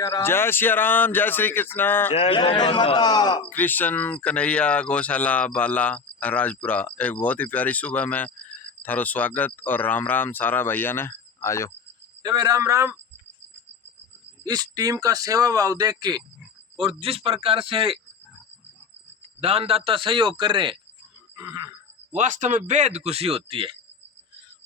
जय सिया राम, जय श्री कृष्ण, जय माता। कृष्ण कन्हैया गौशाला बाला राजपुरा। एक बहुत ही प्यारी सुबह में थारो स्वागत और राम राम सारा भैया ने आजो। राम राम। इस टीम का सेवा भाव देख के और जिस प्रकार से दानदाता सहयोग कर रहे हैं, वास्तव में बेहद खुशी होती है।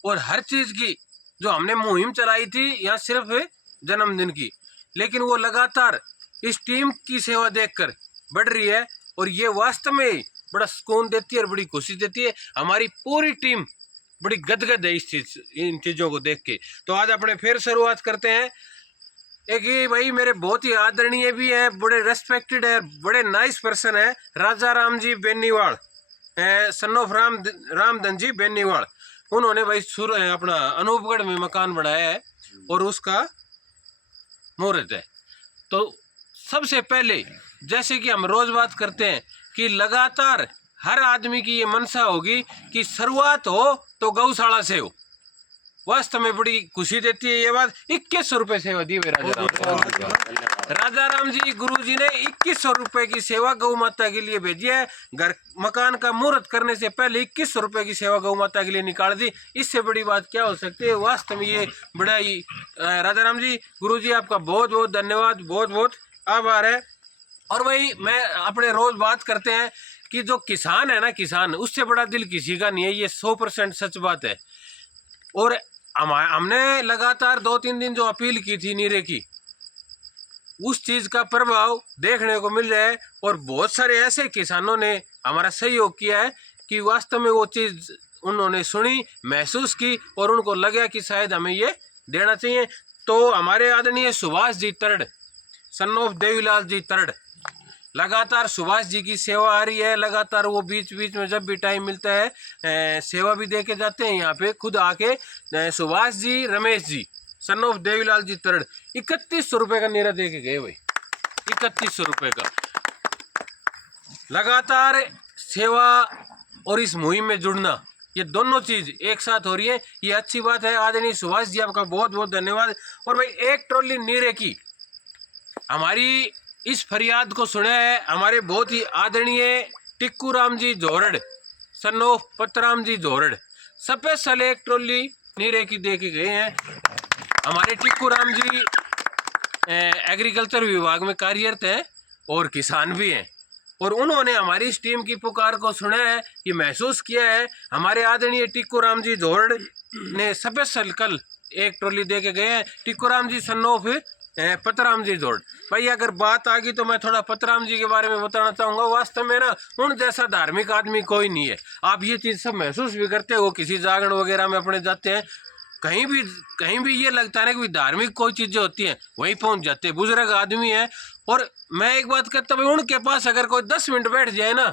और हर चीज की जो हमने मुहिम चलाई थी यहाँ सिर्फ जन्मदिन की, लेकिन वो लगातार इस टीम की सेवा देखकर बढ़ रही है और ये वास्तव में बड़ा सुकून देती है और बड़ी खुशी देती है। हमारी पूरी टीम बड़ी गदगद है इन चीज़ों को देख के। तो आज अपने फिर शुरुआत करते हैं। एक ये भाई मेरे बहुत ही आदरणीय भी है, बड़े रेस्पेक्टेड है, बड़े नाइस पर्सन है, राजा राम जी बेनीवाल, सन ऑफ रामधन जी बेनीवाल। उन्होंने भाई अपना अनूपगढ़ में मकान बनाया है और उसका मुहूर्त है। तो सबसे पहले जैसे कि हम रोज बात करते हैं कि लगातार हर आदमी की ये मनसा होगी कि शुरुआत हो तो गौशाला से हो। वास्तव में बड़ी खुशी देती है ये बात। 2100 रुपये सेवा दी राजा राम जी गुरु जी ने 2100 रुपये की सेवा गौ माता के लिए भेजी है। घर मकान का मुहूर्त करने से पहले 2100 रुपये की सेवा गौ माता के लिए निकाल दी। इससे बड़ी बात क्या हो सकती है। वास्तव में ये बड़ा ही राजा राम जी गुरु जी आपका बहुत बहुत धन्यवाद, बहुत बहुत आभार है। और वही मैं अपने रोज बात करते हैं कि जो किसान है ना, किसान उससे बड़ा दिल किसी का नहीं है, ये 100% सच बात है। और हमने लगातार 2-3 दिन जो अपील की थी नीरे की, उस चीज का प्रभाव देखने को मिल रहा है। और बहुत सारे ऐसे किसानों ने हमारा सहयोग किया है कि वास्तव में वो चीज उन्होंने सुनी, महसूस की और उनको लगा कि शायद हमें ये देना चाहिए। तो हमारे आदरणीय सुभाष जी तरड़, सन ऑफ देवीलाल जी तरड़, लगातार सुभाष जी की सेवा आ रही है। लगातार वो बीच बीच में जब भी टाइम मिलता है सेवा भी दे के जाते हैं। यहाँ पे खुद आके सुभाष जी, रमेश जी, सन ऑफ देवीलाल जी तरड़ 3100 रुपये का नीरा दे के गए भाई। 3100 रुपये का लगातार सेवा और इस मुहिम में जुड़ना, ये दोनों चीज एक साथ हो रही है, ये अच्छी बात है। आदरणीय सुभाष जी आपका बहुत बहुत धन्यवाद। और भाई एक ट्रॉली नीरे की हमारी इस फरियाद को सुना है हमारे बहुत ही आदरणीय Tikku Ram ji जोरड़, son of Patram ji जोरड़, special एक ट्रॉली नीरे की दे के गए हैं। हमारे टिक्कू राम जी एग्रीकल्चर विभाग में कार्यरत हैं और किसान भी हैं। और उन्होंने हमारी इस टीम की पुकार को सुना है, ये महसूस किया है। हमारे आदरणीय टिक्कू राम जी जोरड़ ने स्पेशल कल एक ट्रॉली दे के गए हैं। टिक्कू राम जी सन ऑफ पतराम जी जोड़। भाई अगर बात आ गई तो मैं थोड़ा पतराम जी के बारे में बताना चाहूँगा। वास्तव में ना उन जैसा धार्मिक आदमी कोई नहीं है। आप ये चीज़ सब महसूस भी करते हो, किसी जागरण वगैरह में अपने जाते हैं, कहीं भी ये लगता है ना कि धार्मिक कोई चीज़ें होती हैं वहीं पहुँच जाते हैं। बुजुर्ग आदमी है। और मैं एक बात कहता हूँ, उनके पास अगर कोई 10 मिनट बैठ जाए ना,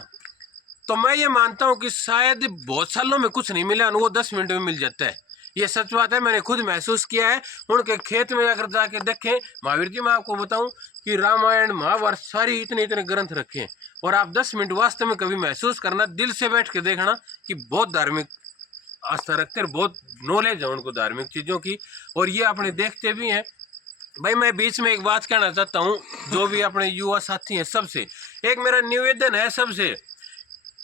तो मैं ये मानता हूँ कि शायद बहुत सालों में कुछ नहीं मिला, वो 10 मिनट में मिल जाता है। ये सच बात है, मैंने खुद महसूस किया है। उनके खेत में अगर जाके देखें, महावीर जी मैं आपको बताऊं कि रामायण महाभारत सारी इतने इतने ग्रंथ रखे हैं। और आप 10 मिनट वास्तव में कभी महसूस करना, दिल से बैठ के देखना कि बहुत धार्मिक आस्था रखते हैं, बहुत नॉलेज है उनको धार्मिक चीज़ों की। और ये अपने देखते भी हैं। भाई मैं बीच में एक बात कहना चाहता हूँ, जो भी अपने युवा साथी हैं सबसे एक मेरा निवेदन है सबसे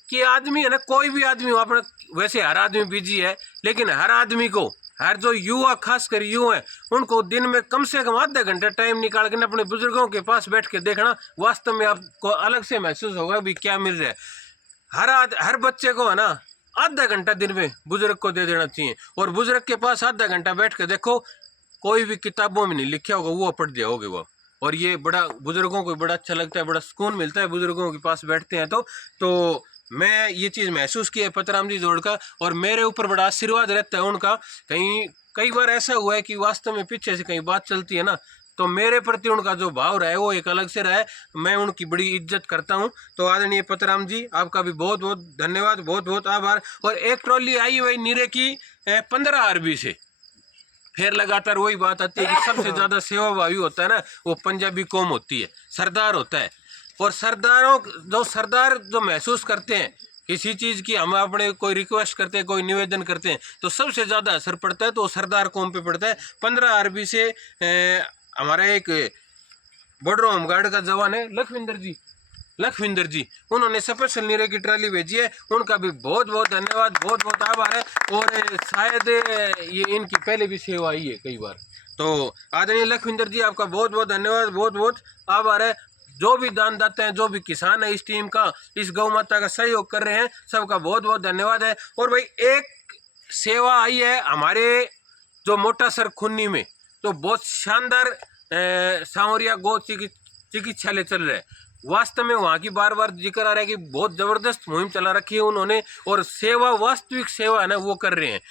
कि आदमी है ना, कोई भी आदमी हो, अपना वैसे हर आदमी बिजी है, लेकिन हर आदमी को, हर जो युवा खासकर युवा है, उनको दिन में कम से कम आधा घंटा टाइम निकाल कर अपने बुजुर्गों के पास बैठ के देखना। वास्तव में आपको अलग से महसूस होगा भी क्या मिल रहा है। हर बच्चे को है ना आधा घंटा दिन में बुजुर्ग को दे देना चाहिए। और बुजुर्ग के पास आधा घंटा बैठ के देखो, कोई भी किताबों में नहीं लिखा होगा वो पढ़ जाओगे वो। और ये बड़ा बुजुर्गों को बड़ा अच्छा लगता है, बड़ा सुकून मिलता है बुजुर्गों के पास बैठते हैं। तो मैं ये चीज़ महसूस की है पतराम जी जोड़ का, और मेरे ऊपर बड़ा आशीर्वाद रहता है उनका। कई बार ऐसा हुआ है कि वास्तव में पीछे से कहीं बात चलती है ना, तो मेरे प्रति उनका जो भाव रहा है वो एक अलग से रहा है। मैं उनकी बड़ी इज्जत करता हूं। तो आदरणीय पतराम जी आपका भी बहुत बहुत धन्यवाद, बहुत बहुत आभार। और एक ट्रॉली आई हुई नीरे की 15 अरबी से। फिर लगातार वही बात आती है कि सबसे ज़्यादा सेवाभावी होता है ना, वो पंजाबी कौम होती है, सरदार होता है। और सरदार जो महसूस करते हैं किसी चीज़ की, हम अपने कोई रिक्वेस्ट करते हैं, कोई निवेदन करते हैं, तो सबसे ज़्यादा असर पड़ता है तो सरदार कौम पे पड़ता है। 15 अरबी से हमारा एक बॉर्डर होमगार्ड का जवान है लखविंदर जी, उन्होंने स्पेशल नीरे की ट्राली भेजी है, उनका भी बहुत बहुत धन्यवाद, बहुत बहुत आभार है। और शायद ये इनकी पहले भी सेवा आई है कई बार। तो आदरणीय लखविंदर जी, आपका बहुत बहुत धन्यवाद, बहुत बहुत आभार है। जो भी दानदाता हैं, जो भी किसान है इस टीम का, इस गौ माता का सहयोग कर रहे हैं, सबका बहुत बहुत धन्यवाद है। और भाई एक सेवा आई है हमारे जो मोटा सर खुन्नी में, तो बहुत शानदार सांवरिया गौ चिकित्सालय चल रहा है। वास्तव में वहाँ की बार बार जिक्र आ रहा है कि बहुत ज़बरदस्त मुहिम चला रखी है उन्होंने, और सेवा, वास्तविक सेवा है ना वो कर रहे हैं।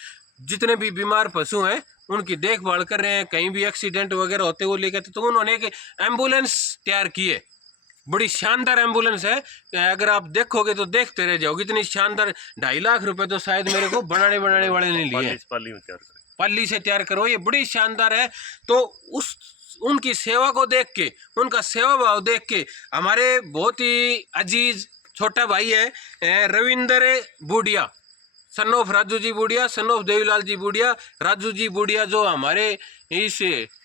जितने भी बीमार पशु हैं उनकी देखभाल कर रहे हैं, कहीं भी एक्सीडेंट वगैरह होते वो लेकर, तो उन्होंने एक एम्बुलेंस तैयार की है, बड़ी शानदार एम्बुलेंस है। अगर आप देखोगे तो देखते रह जाओगे, इतनी शानदार। 2.5 लाख रुपए तो शायद मेरे को बनाने वाले ने लिए, पल्ली से तैयार करो, ये बड़ी शानदार है। तो उनकी सेवा को देख के, उनका सेवा भाव देख के, हमारे बहुत ही अजीज छोटा भाई है रविंदर बूढ़िया, सन ऑफ राजू जी बूढ़िया, सन ऑफ देवीलाल जी बूढ़िया, राजू जी बूढ़िया, जो हमारे इस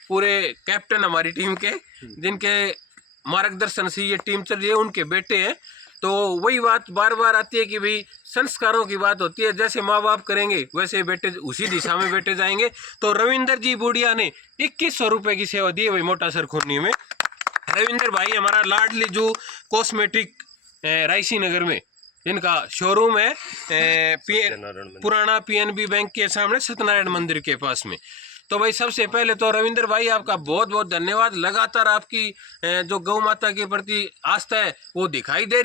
पूरे कैप्टन हमारी टीम के, जिनके मार्गदर्शन से ये टीम चल रही है, उनके बेटे हैं। तो वही बात बार बार आती है कि भाई संस्कारों की बात होती है, जैसे माँ बाप करेंगे वैसे बेटे उसी दिशा में बेटे जाएंगे। तो रविंदर जी बूढ़िया ने 2100 रुपये की सेवा दी है भाई मोटा सर खुन्नी में। रविंदर भाई हमारा लाडली जो कॉस्मेटिक रायसी नगर में इनका शोरूम है, पुराना PNB बैंक के सामने सत्यनारायण मंदिर के पास में। तो भाई सबसे पहले तो रविंदर भाई आपका बहुत बहुत धन्यवाद। लगातार आपकी जो गौ माता के प्रति आस्था है वो दिखाई दे